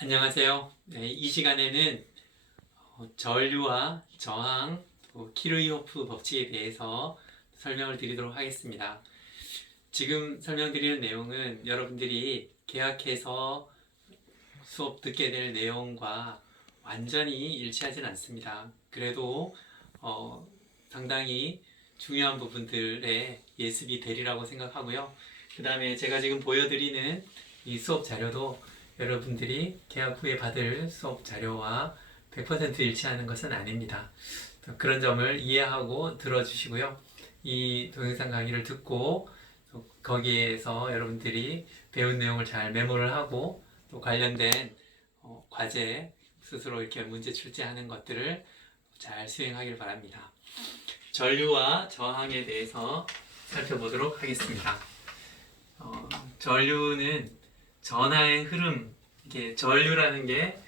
안녕하세요. 네, 이 시간에는 전류와 저항, 또 키르이호프 법칙에 대해서 설명을 드리도록 하겠습니다. 지금 설명드리는 내용은 여러분들이 개학해서 수업 듣게 될 내용과 완전히 일치하진 않습니다. 그래도 어, 상당히 중요한 부분들의 예습이 되리라고 생각하고요. 그 다음에 제가 지금 보여드리는 이 수업 자료도 여러분들이 개학 후에 받을 수업 자료와 100% 일치하는 것은 아닙니다. 그런 점을 이해하고 들어주시고요. 이 동영상 강의를 듣고 거기에서 여러분들이 배운 내용을 잘 메모를 하고 또 관련된 과제 스스로 이렇게 문제 출제하는 것들을 잘 수행하길 바랍니다. 전류와 저항에 대해서 살펴보도록 하겠습니다. 전류는 전하의 흐름, 이게 전류라는 게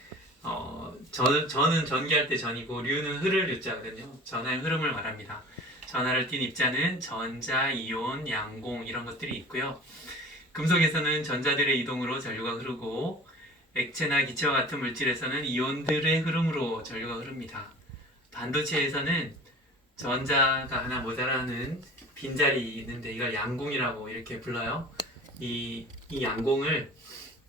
전은 전기할 때 전이고 류는 흐를 류자거든요. 전하의 흐름을 말합니다. 전하를 띤 입자는 전자, 이온, 양공 이런 것들이 있고요. 금속에서는 전자들의 이동으로 전류가 흐르고 액체나 기체와 같은 물질에서는 이온들의 흐름으로 전류가 흐릅니다. 반도체에서는 전자가 하나 모자라는 빈자리 있는데 이걸 양공이라고 이렇게 불러요. 이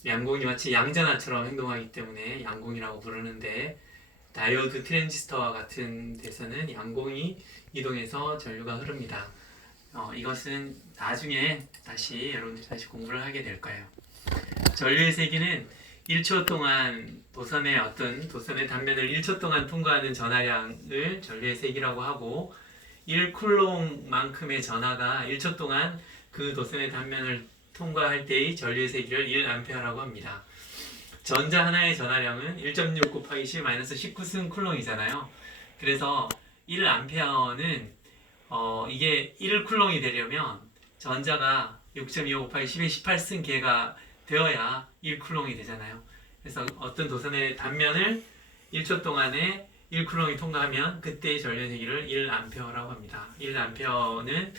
양공이 마치 양전하처럼 행동하기 때문에 양공이라고 부르는데 다이오드 트랜지스터와 같은 데서는 양공이 이동해서 전류가 흐릅니다. 이것은 나중에 여러분들이 다시 공부를 하게 될 거예요. 전류의 세기는 1초 동안 도선의 단면을 1초 동안 통과하는 전하량을 전류의 세기라고 하고 1쿨롱만큼의 전하가 1초 동안 그 도선의 단면을 통과할 때의 전류의 세기를 1A라고 합니다. 전자 하나의 전하량은 1.6 곱하기 10-19승 쿨롱이잖아요. 그래서 1A는 이게 1쿨롱이 되려면 전자가 6.25 곱하기 10의 18승 개가 되어야 1쿨롱이 되잖아요. 그래서 어떤 도선의 단면을 1초 동안에 1쿨롱이 통과하면 그때의 전류의 세기를 1A라고 합니다. 1A는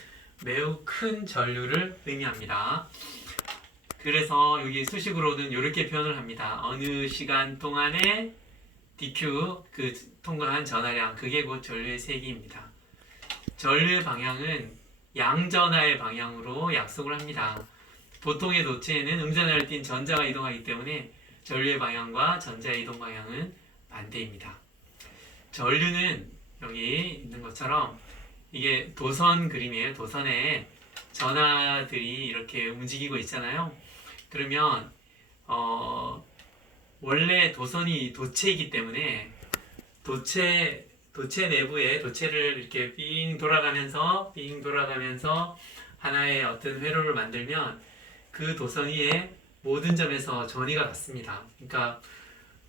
매우 큰 전류를 의미합니다. 그래서 여기 수식으로는 이렇게 표현을 합니다. 어느 시간 동안에 dq, 그 통과한 전하량, 그게 곧 전류의 세기입니다. 전류의 방향은 양전하의 방향으로 약속을 합니다. 보통의 도체에는 음전하를 띤 전자가 이동하기 때문에 전류의 방향과 전자의 이동 방향은 반대입니다. 전류는 여기 있는 것처럼 이게 도선 그림이에요. 도선에 전하들이 이렇게 움직이고 있잖아요. 그러면 원래 도선이 도체이기 때문에 도체 내부에 도체를 이렇게 삥 돌아가면서 하나의 어떤 회로를 만들면 그 도선 위에 모든 점에서 전위가 같습니다. 그러니까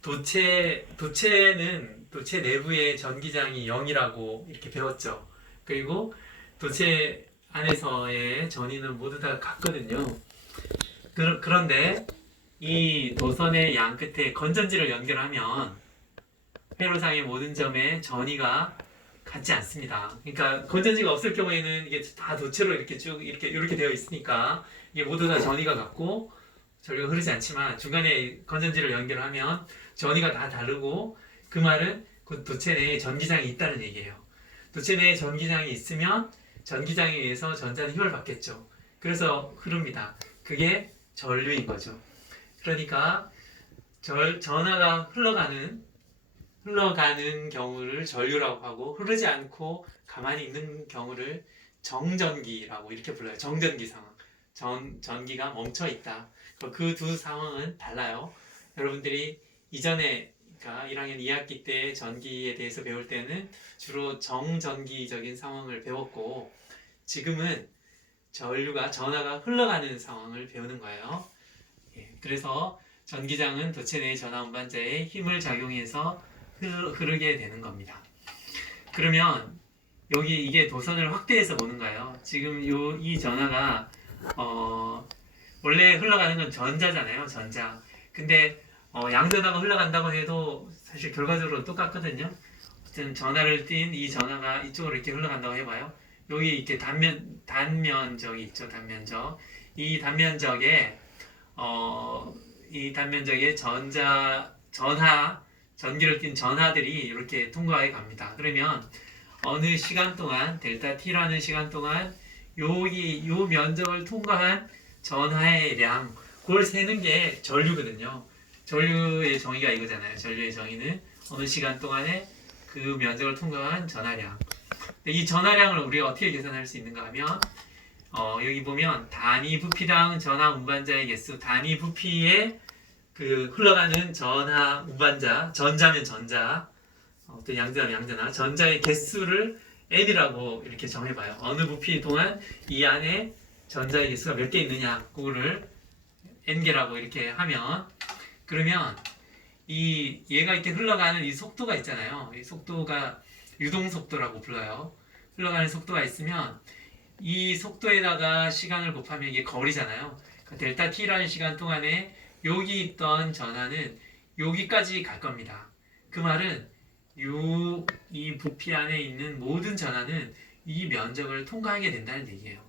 도체는 도체 내부의 전기장이 0이라고 이렇게 배웠죠. 그리고 도체 안에서의 전위는 모두 다 같거든요. 그런데 이 도선의 양 끝에 건전지를 연결하면 회로상의 모든 점에 전위가 같지 않습니다. 그러니까 건전지가 없을 경우에는 이게 다 도체로 이렇게 쭉 이렇게 되어 있으니까 이게 모두 다 전위가 같고 전류가 흐르지 않지만 중간에 건전지를 연결하면 전위가 다 다르고 그 말은 그 도체 내에 전기장이 있다는 얘기예요. 도체 내에 전기장이 있으면 전기장에 의해서 전자는 힘을 받겠죠. 그래서 흐릅니다. 그게 전류인 거죠. 그러니까 전하가 흘러가는 경우를 전류라고 하고 흐르지 않고 가만히 있는 경우를 정전기라고 이렇게 불러요. 정전기 상황. 전기가 멈춰 있다. 그 두 상황은 달라요. 여러분들이 이전에 그러니까 1학년 2학기 때 전기에 대해서 배울 때는 주로 정전기적인 상황을 배웠고 지금은 전하가 흘러가는 상황을 배우는 거예요. 그래서 전기장은 도체 내 전하 운반자의 힘을 작용해서 흐르게 되는 겁니다. 그러면 여기 이게 도선을 확대해서 보는 거예요. 지금 이 전하가 원래 흘러가는 건 전자잖아요. 전자. 근데 양전하가 흘러간다고 해도 사실 결과적으로 똑같거든요. 어쨌든 전하를 띤 이 전하가 이쪽으로 이렇게 흘러간다고 해봐요. 여기 이렇게 단면적이 있죠. 단면적. 이 단면적에 이 단면적의 전기를 띤 전하들이 이렇게 통과해 갑니다. 그러면 어느 시간 동안 델타 t라는 시간 동안 요 면적을 통과한 전하의 량, 그걸 세는 게 전류거든요. 전류의 정의가 이거잖아요. 전류의 정의는 어느 시간 동안에 그 면적을 통과한 전하량. 이 전하량을 우리가 어떻게 계산할 수 있는가 하면 여기 보면 단위 부피당 전하 운반자의 개수, 단위 부피에 그 흘러가는 전하 운반자, 전자면 전자, 또 양자면 양자나 전자의 개수를 n이라고 이렇게 정해봐요. 어느 부피 동안 이 안에 전자의 개수가 몇 개 있느냐, 그거를 n개라고 이렇게 하면, 그러면 얘가 이렇게 흘러가는 이 속도가 있잖아요. 이 속도가 유동 속도라고 불러요. 흘러가는 속도가 있으면 이 속도에다가 시간을 곱하면 이게 거리잖아요. 그러니까 델타 t라는 시간 동안에 여기 있던 전하는 여기까지 갈 겁니다. 그 말은 이 부피 안에 있는 모든 전하는 이 면적을 통과하게 된다는 얘기예요.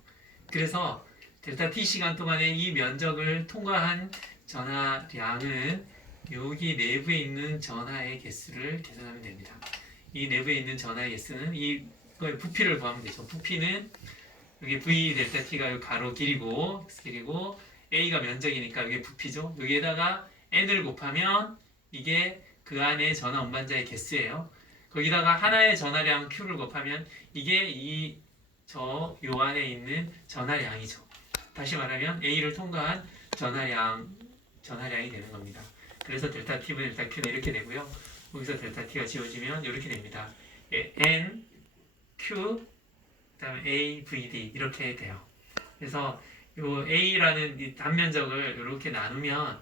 그래서 델타 t 시간 동안에 이 면적을 통과한 전하량은 여기 내부에 있는 전하의 개수를 계산하면 됩니다. 이 내부에 있는 전하의 개수는 이 부피를 구하면 되죠. 부피는 여기 v 델타 t가 요 가로 길이고 x 길이고 a가 면적이니까 이게 부피죠. 여기에다가 n을 곱하면 이게 그 안에 전하 운반자의 개수예요. 거기다가 하나의 전하량 q를 곱하면 이게 요 안에 있는 전하량이죠. 다시 말하면 a를 통과한 전하량이 되는 겁니다. 그래서 델타 t분의 델타 q는 이렇게 되고요. 여기서 델타 t가 지워지면 이렇게 됩니다. n, q, 그다음에 a, v, d 이렇게 돼요. 그래서 요 a라는 이 단면적을 이렇게 나누면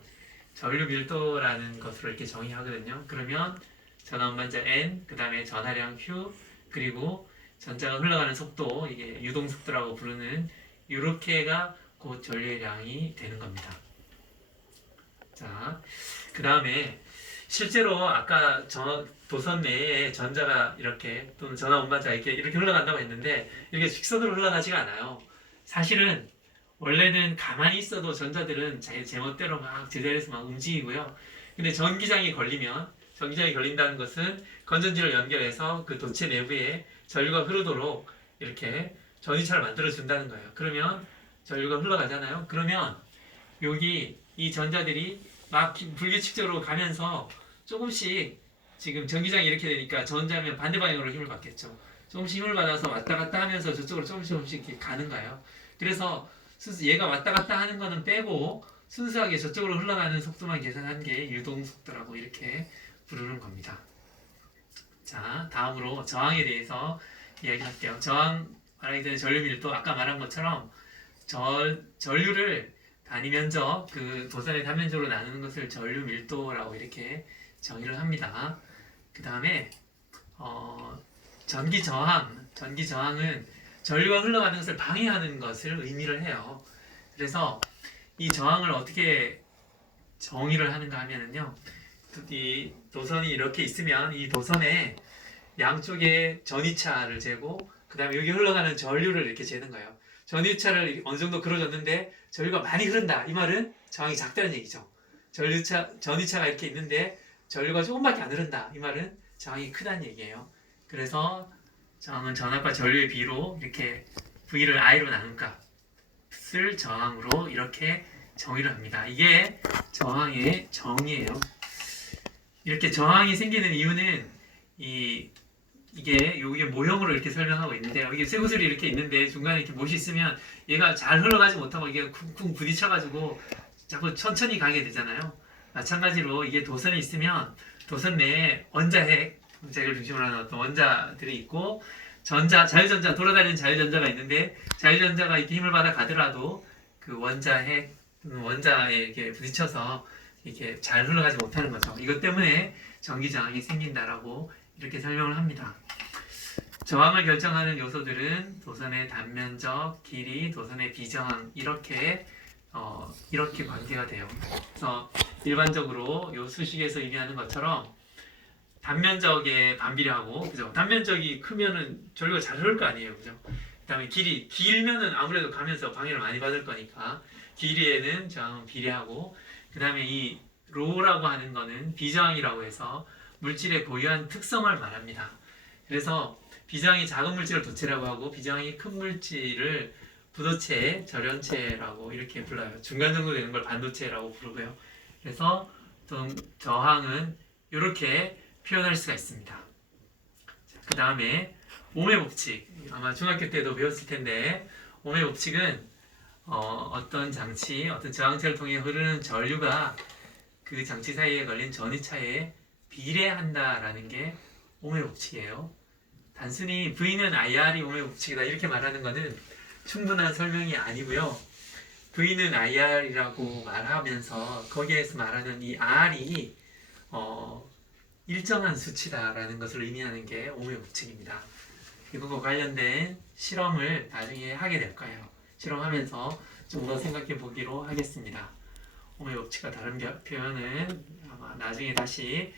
전류 밀도라는 것으로 이렇게 정의하거든요. 그러면 전하 운반자 n, 그 다음에 전하량 q, 그리고 전자가 흘러가는 속도, 이게 유동 속도라고 부르는 이렇게가 곧 전류의 양이 되는 겁니다. 자, 그 다음에 실제로 아까 도선 내에 전자가 이렇게 또는 전하 운반자가 이렇게 흘러간다고 했는데 이렇게 직선으로 흘러가지가 않아요. 사실은 원래는 가만히 있어도 전자들은 제멋대로 막 제자리에서 막 움직이고요. 근데 전기장이 걸린다는 것은 건전지를 연결해서 그 도체 내부에 전류가 흐르도록 이렇게 전위차를 만들어 준다는 거예요. 그러면 전류가 흘러가잖아요. 그러면 여기 이 전자들이 막 불규칙적으로 가면서 조금씩, 지금 전기장이 이렇게 되니까 전자면 반대 방향으로 힘을 받겠죠. 조금씩 힘을 받아서 왔다 갔다 하면서 저쪽으로 조금씩 이렇게 가는 거예요. 그래서 얘가 왔다 갔다 하는 거는 빼고 순수하게 저쪽으로 흘러가는 속도만 계산한 게 유동 속도라고 이렇게 부르는 겁니다. 자, 다음으로 저항에 대해서 이야기할게요. 저항 말하기 전에 전류 밀도, 아까 말한 것처럼 전류를 단위 면적, 그 도선의 단면적으로 나누는 것을 전류 밀도라고 이렇게 정의를 합니다. 그 다음에 전기 저항은 전류가 흘러가는 것을 방해하는 것을 의미를 해요. 그래서 이 저항을 어떻게 정의를 하는가 하면은요, 이 도선이 이렇게 있으면 이 도선에 양쪽에 전위차를 재고, 그 다음에 여기 흘러가는 전류를 이렇게 재는 거예요. 전위차를 어느 정도 그려줬는데 전류가 많이 흐른다, 이 말은 저항이 작다는 얘기죠. 전위차가 이렇게 있는데 전류가 조금밖에 안 흐른다, 이 말은 저항이 크다는 얘기예요. 그래서 저항은 전압과 전류의 비로 이렇게 V를 I로 나눈 값을 저항으로 이렇게 정의를 합니다. 이게 저항의 정의예요. 이렇게 저항이 생기는 이유는 이게 모형으로 이렇게 설명하고 있는데요. 이게 쇠구슬이 이렇게 있는데 중간에 이렇게 못이 있으면 얘가 잘 흘러가지 못하고 이게 쿵쿵 부딪혀가지고 자꾸 천천히 가게 되잖아요. 마찬가지로 이게 도선이 있으면 도선 내에 원자핵, 원자핵을 중심으로 하는 어떤 원자들이 있고 자유전자, 돌아다니는 자유전자가 있는데 자유전자가 이렇게 힘을 받아 가더라도 그 원자핵, 원자에 이렇게 부딪혀서 이렇게 잘 흘러가지 못하는 거죠. 이것 때문에 전기저항이 생긴다라고 이렇게 설명을 합니다. 저항을 결정하는 요소들은 도선의 단면적, 길이, 도선의 비저항, 이렇게 관계가 돼요. 그래서 일반적으로 요 수식에서 의미하는 것처럼 단면적에 반비례하고, 그죠? 단면적이 크면은 전류가 잘 흐를 거 아니에요, 그죠? 그다음에 길면은 아무래도 가면서 방해를 많이 받을 거니까 길이에는 저항은 비례하고, 그 다음에 이 로라고 하는 거는 비저항이라고 해서 물질의 고유한 특성을 말합니다. 그래서 비저항이 작은 물질을 도체라고 하고 비저항이 큰 물질을 부도체, 절연체라고 이렇게 불러요. 중간 정도 되는 걸 반도체라고 부르고요. 그래서 저항은 이렇게 표현할 수가 있습니다. 그 다음에 옴의 법칙, 아마 중학교 때도 배웠을 텐데 옴의 법칙은 어떤 장치, 어떤 저항체를 통해 흐르는 전류가 그 장치 사이에 걸린 전위차에 비례한다라는 게 옴의 법칙이에요. 단순히 V는 IR이 옴의 법칙이다 이렇게 말하는 것은 충분한 설명이 아니고요. V는 IR이라고 말하면서 거기에서 말하는 이 R이 일정한 수치다라는 것을 의미하는 게 옴의 법칙입니다. 이거와 관련된 실험을 나중에 하게 될 거예요. 실험하면서 좀 더 생각해 보기로 하겠습니다. 옴의 법칙과 다른 표현은 아마 나중에 다시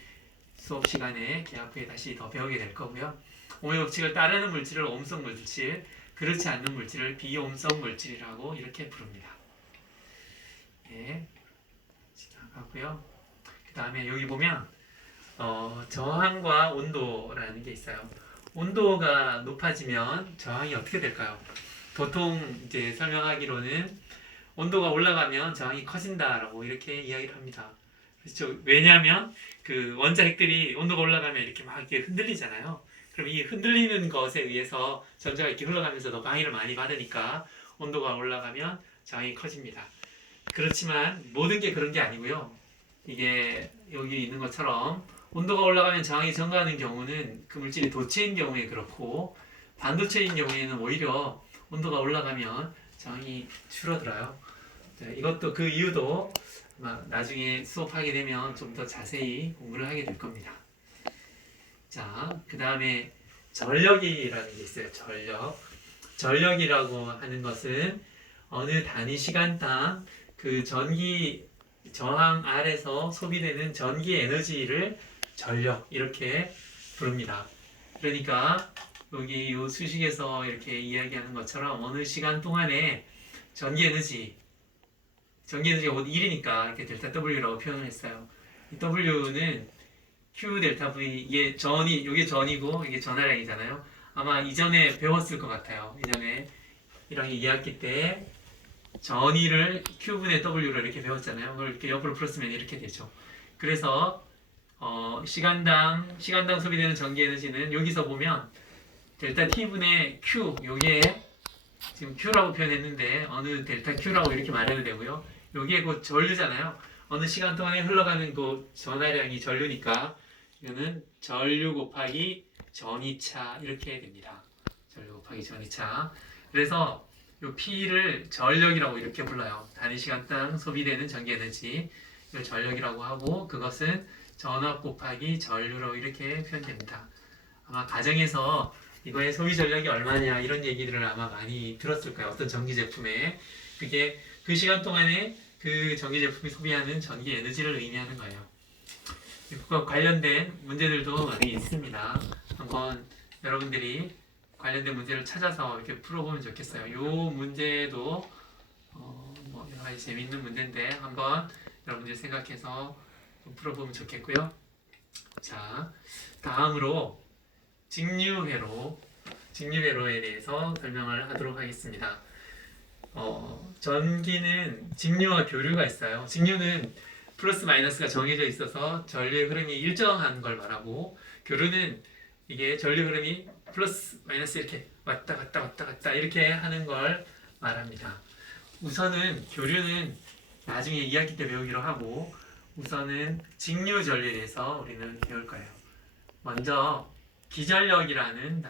수업 시간에 개학 후에 다시 더 배우게 될 거고요. 옴의 법칙을 따르는 물질을 옴성 물질, 그렇지 않는 물질을 비옴성 물질이라고 이렇게 부릅니다. 네, 지나가고요. 그 다음에 여기 보면 저항과 온도라는 게 있어요. 온도가 높아지면 저항이 어떻게 될까요? 보통 이제 설명하기로는 온도가 올라가면 저항이 커진다라고 이렇게 이야기를 합니다. 그렇죠? 왜냐하면 그 원자핵들이 온도가 올라가면 이렇게 막 이렇게 흔들리잖아요. 그럼 이 흔들리는 것에 의해서 전자가 이렇게 흘러가면서 더 방해를 많이 받으니까 온도가 올라가면 저항이 커집니다. 그렇지만 모든 게 그런 게 아니고요. 이게 여기 있는 것처럼 온도가 올라가면 저항이 증가하는 경우는 그 물질이 도체인 경우에 그렇고 반도체인 경우에는 오히려 온도가 올라가면 저항이 줄어들어요. 이것도 그 이유도 아마 나중에 수업하게 되면 좀 더 자세히 공부를 하게 될 겁니다. 자, 그 다음에 전력이라는 게 있어요. 전력이라고 하는 것은 어느 단위 시간당 그 전기 저항 R에서 소비되는 전기 에너지를 전력 이렇게 부릅니다. 그러니까 여기 이 수식에서 이렇게 이야기하는 것처럼 어느 시간 동안에 전기 에너지가 곧 1이니까 이렇게 델타 W라고 표현을 했어요. 이 W는 Q 델타 V, 이게 전이고 이게 전하량이잖아요. 아마 이전에 배웠을 것 같아요. 이전에 1학기 2학기 때 전위를 Q분의 W로 이렇게 배웠잖아요. 그걸 이렇게 옆으로 풀었으면 이렇게 되죠. 그래서 시간당 소비되는 전기 에너지는 여기서 보면 델타 T분의 Q, 요게 지금 Q라고 표현했는데 어느 델타 Q라고 이렇게 말해도 되고요. 요게 곧 전류잖아요. 어느 시간 동안에 흘러가는 그 전하량이 전류니까 이거는 전류 곱하기 전위차 이렇게 됩니다. 전류 곱하기 전위차. 그래서 이 P를 전력이라고 이렇게 불러요. 단위 시간당 소비되는 전기 에너지 이걸 전력이라고 하고 그것은 전압 곱하기 전류로 이렇게 표현됩니다. 아마 가정에서 이거의 소비 전력이 얼마냐 이런 얘기들을 아마 많이 들었을 거예요. 어떤 전기 제품에 그게 그 시간 동안에 그 전기 제품이 소비하는 전기 에너지를 의미하는 거예요. 그것과 관련된 문제들도 많이 있습니다. 한번 여러분들이 관련된 문제를 찾아서 이렇게 풀어보면 좋겠어요. 이 문제도 뭐 여러 가지 재미있는 문제인데 한번 여러분들이 생각해서 좀 풀어보면 좋겠고요. 자, 다음으로 직류회로에 대해서 설명을 하도록 하겠습니다. 전기는 직류와 교류가 있어요. 직류는 플러스 마이너스가 정해져 있어서 전류의 흐름이 일정한 걸 말하고 교류는 이게 전류 흐름이 플러스 마이너스 이렇게 왔다 갔다 이렇게 하는 걸 말합니다. 우선은 교류는 나중에 2학기 때 배우기로 하고 우선은 직류 전류에 대해서 우리는 배울 거예요. 먼저 기전력이라는